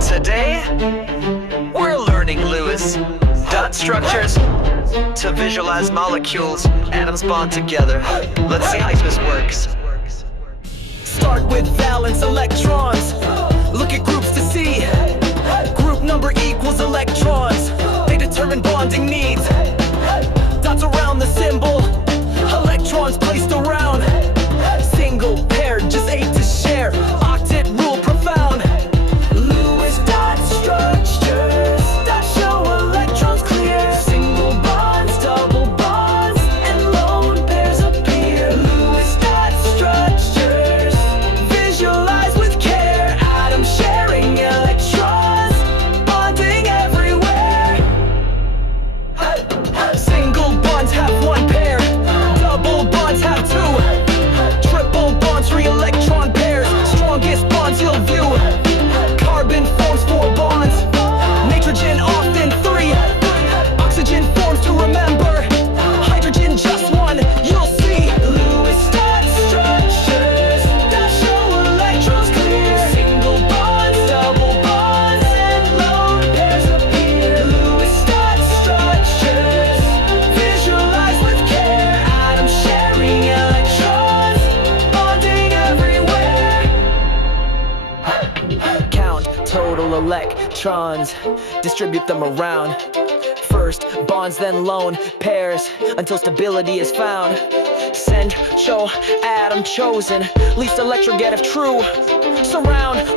Today, we're learning Lewis dot structures to visualize molecules, atoms bond together. Let's see how this works. Start with valence electrons. Look at groups to see. Group number equals electrons. They determine bonding needs. Dots around the symbol. Electrons placed around. Single, paired, just 8 to share. Octet rule profound. Lewis dot structures. Dots show electrons clear. Single bonds, double bonds, and lone pairs appear. Lewis dot structures. Visualize with care. Atoms sharing electrons. Bonding everywhere. Single bonds have 1 pair. Double bonds have 2. Triple bonds, 3 electron pairs. Strongest bonds you'll view. Carbon forms 4 bonds. Nitrogen often 3. Oxygen forms to remember. Hydrogen just 1. You'll see. Lewis dot structures. That show electrons clear. Single bonds, double bonds, and lone pairs appear. Lewis dot structures. Visualize with care. Atoms sharing electrons. Bonding everywhere. Count total electrons. Distribute them around. First bonds, then lone pairs, until stability is found. Central atom chosen. Least electronegative true. Surround